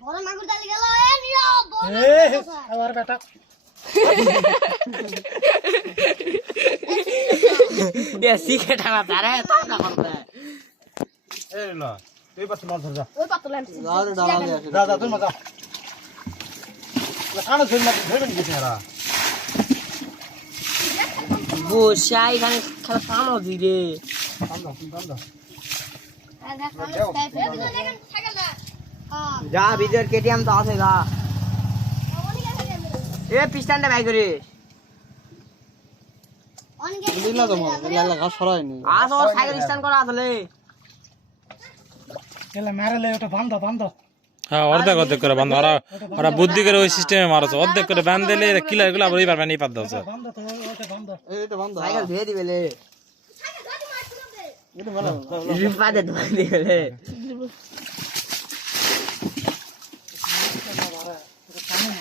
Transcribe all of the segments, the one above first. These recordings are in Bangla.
বড় মাগুর ডাল গেল এ নিও বড় আবার বেটা এ শিখে টানা তারে তা করতে এই না তুই পাছ মাছ ধর যা ওই পাতলা যা রে ডালা দিয়ে আসে যা তুই মজা কানে ধরে না ধরে নিতে এরা বসা এখানে খেলা কামো দিরে বান্দা দেখেন সাইকেল না হ্যাঁ যা ভিতর কেটিএম তো আছে যা এ পিস্টানটা বাই করে অনেক দিলা তো মাল লাগা ঘাস সরায়নি আস ওর সাইকেল স্ট্যান্ড করা আসলে এলা মারলে ওটা বান্দা হ্যাঁ অর্ধেক অর্ধেক করে বান্ধ ওরা বুদ্ধি করে ওই সিস্টেমে মারছে অর্ধেক করে বান্ধ দিলে কিলার গুলো আবার এইবার বানিয়ে পাত দাও বান্দা তো ওটা বান্দা এইটা বান্দা সাইকেল ধুয়ে দিবে লে এটা ভালো রিপাদে ধুয়ে দিবে লে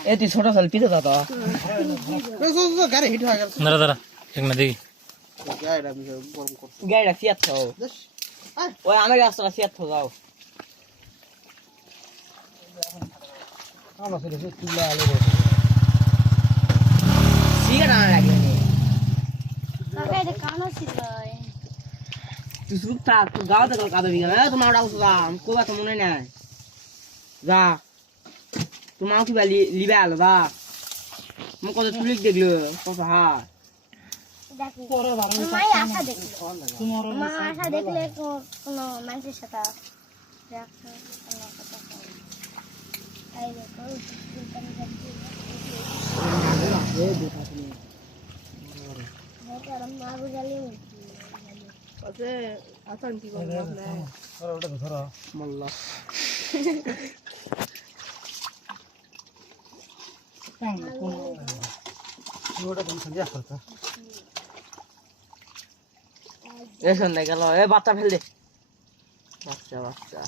এ তুই ছোট সেলফি তো দাদা গাড়ি হিট হয়ে গেল দাঁড়া দাঁড়া এক না দেখি গাড়িটা আমি গরম করছি গাড়িটা সিয়াত থাও ওই আমার রাস্তাটা সিয়াত থাও যাও আমরা সেটা তুলা আলো সিগারেট আনা লাগবে নি কাকা এটা কানো ছিল তুই চুপ থাক তুই গাও দেখো কাদো বিঘা এ তোমার ওটা যা কোবা তো মনে নাই যা তোমার কি বালি লিবে আলো যা মু কত তুলিক দেখলো কত হা দেখো পরে বারণ মাই আশা দেখলো তোমার মা আশা দেখলে কোনো মানুষের সাথে দেখো কোনো কথা হয় এই দেখো ওটা ধরো মাল্লা ওটা তুমি সঞ্জয় করতে এ সন্ধ্যা গেল এ বাচ্চা ফেল দে বাচ্চা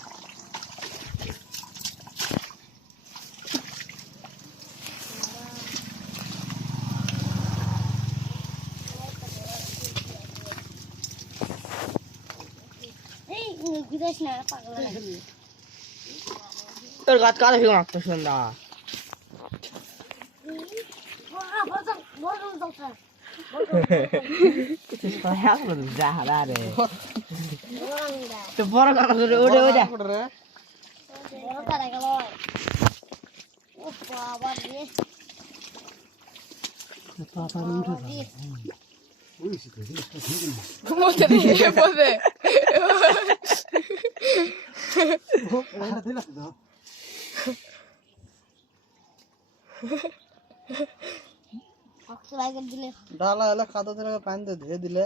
এই গুদাস না পাগল তোর গাছ কালো ফিরে মারতো সন্ধ্যা তো বড় কাকা করে ওরে ওরে ডালা এলা খাদা দিলে পানি দিয়ে ধুয়ে দিলে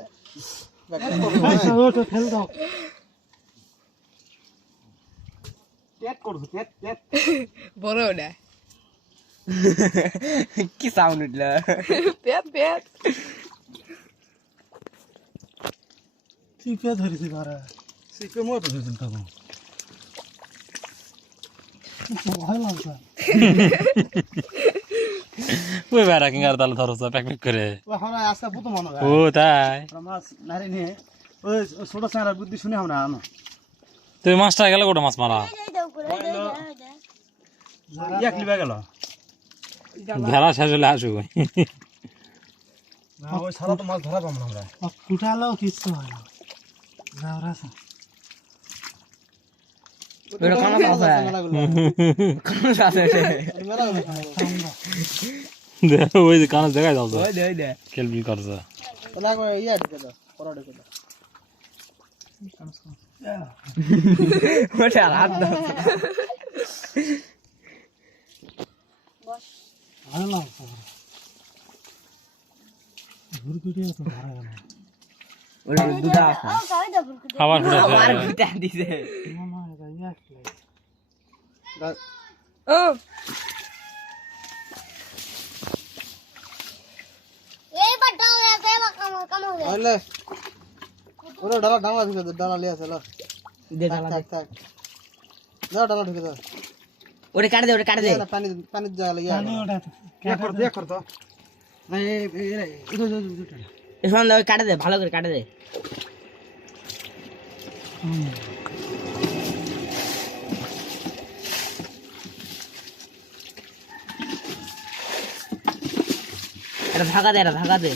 ওটা ফেল দাও পেট করছো পেট বড় ওটা কি সাউন্ড উঠল পেট চিপে ধরেছি ঘরে চিপে মই ধরেছি তখন ভয় লাগছে ওই বেড়া কিঙ্গার তাহলে ধরছ প্যাক প্যাক করে ও হরা আজকে পুতো মনে হয় ও তাই মাছ নারি নিয়ে ওই ছোট সারা বুদ্ধি শুনে আমরা আনো তুই মাছটা গেল গোটা মাছ মারা এক লিবা গেল ধরা শেষ হলে আসু না ওই সারা তো মাছ ধরা পাবো না আমরা কুটালেও কিচ্ছু হয় না যাও রাসা ওটা কানা আছে কানা আছে ওই যে কানা জায়গায় যাও ওই দে খেলবি করছে লাগো ইয়া ঢুকে দাও পড়া ঢুকে দাও ওটা রাত দাও ভালো লাগছে ঘুর ঘুরিয়ে তো ধরা গেল ওটা দুটা আছে আবার ফুটে আর গুটা দিছে মামা এটা এক ও এইবার দাও এবার কামো আইলে ওরে ডালা ডালা ঢুকে দাও ডালা লিয়া চলো দে ডালা দে থাক দাও ডালা ঢুকে দাও ওটা কাট দে পানি পানি জায়গা ইয়া পানি ওটা দেখ কর তো এই এই সন্ধ্যা ওই কাটে দে ভালো করে কাটে দে এটা ঢাকা দে, এটা ঢাকা দে।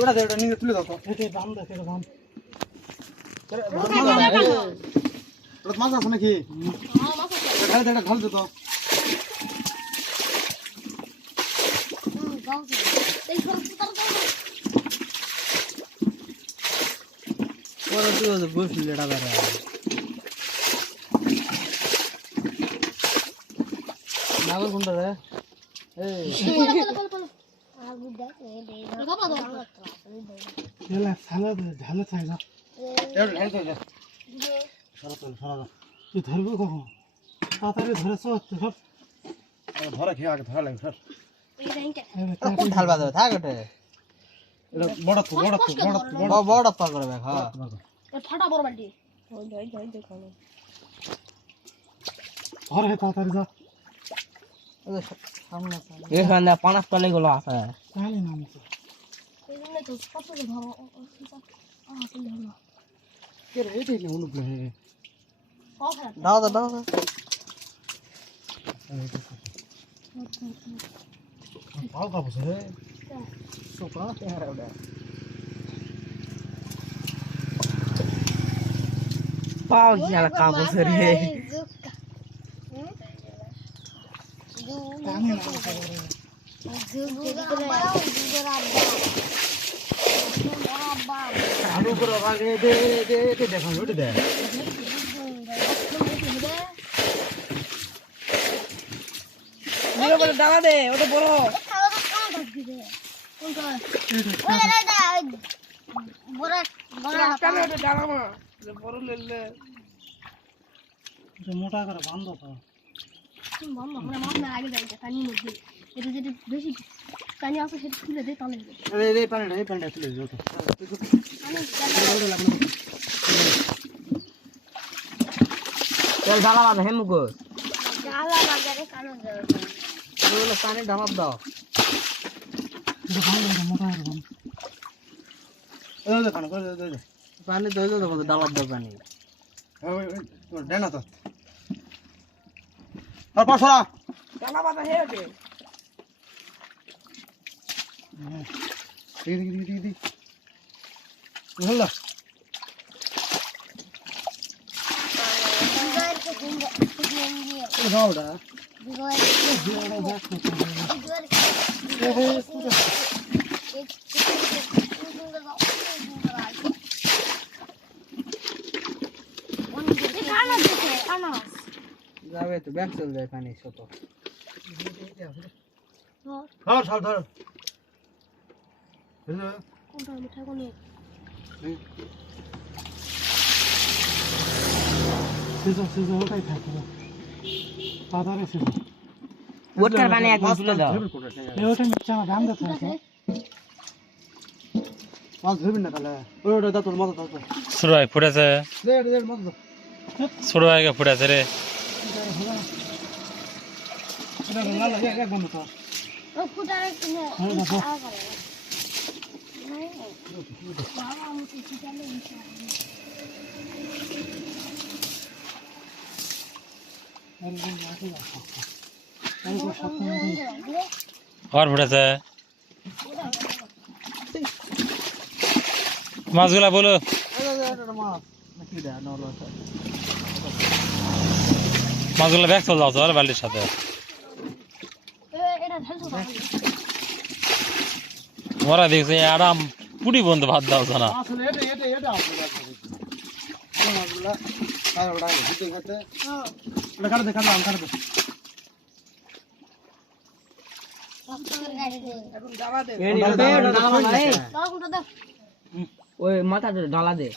ওটা নিজে তুলে দাও তো এটা দাম দে এটা দাম ওটা মাছ আছে নাকি ঢাল দে ঢাল দে তো ওরা তুই বসলি এটা বেড়া নাগর কোনটা রে এলা সালা ঢালে থাই না তুই ধরবি কখন তাড়াতাড়ি ধরে চল সব ধরে খেয়ে আগে ধরা লাগে ধর কোন ঢাল বাজে থাক ওটা এটা বড় তো বড় পা করবে হ্যাঁ ফাটা বড় বালতি ধরে তাড়াতাড়ি যা সামনে এখানে 5 তলে গুলো আছে জানি না আমি তো এই জন্য তো কত ধরো কে রে এটাই না অনুপ রে দাও দাও পাও কাবো রে সোপরা তেহারা ওটা পাও জালা কাবো রে জানি না আলু করে আগে দে দে দে দেখো ওটা দে নিয়ে বলে দাও দে ওটা বড় এটা মোটা করে বান্ধ তো এটা যেটা বেশি পানি আছে সেটা তুলে দেয় তাহলে এই পানিটা তুলে দাও তো তেল ঢালা বাজে হে মুগো জ্বালা বাজারে কানো যাবে ওগুলো পানি ঢালা দাও এটা বান্ধ এটা মোটা করে বান্ধ এই দে পানি করে দে পানি দই দাও তো ঢালা দাও পানি ওই দে না তো আর পাছরা ঢালা বাজে হে ওকে দি হল্লা গাওড়া যাবে তো ব্যাগ চল যায় পানি ছোট ধর ধর ধর কোনটা মিঠা কোনে সিজা ওটাই থাকে তাড়াতাড়ি সিজা ওটার পানি এক তুলে দাও এই ওটা মিচ্ছা না দাম দিতে আছে মাছ ধরবি না তাহলে ওটা দাও তোর মাথা দাও তো ছোট ভাই ফুটেছে দে দে মাছ দাও ছোট ভাইকে ফুটেছে রে এটা না লাগে এক বন্ধ তো ও ফুটারে কিনে বাবা আমি তো চিটালে আর ফুটেছে মাছগুলা বলো নাকি দে নরল আছে মাছগুলা ব্যাগ চল যাও আর বালির সাথে এটা ঢালছো ওরা দেখছে আরাম পুরি বন্ধ ভাত দাও না আসলে এটা আপনারা মাছগুলা আর ওটা ভিতরে খাতে ওটা কাটে দে কাটে দে ওই মাথাটা ঢালা দে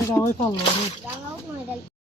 এটা ওই পারলো রে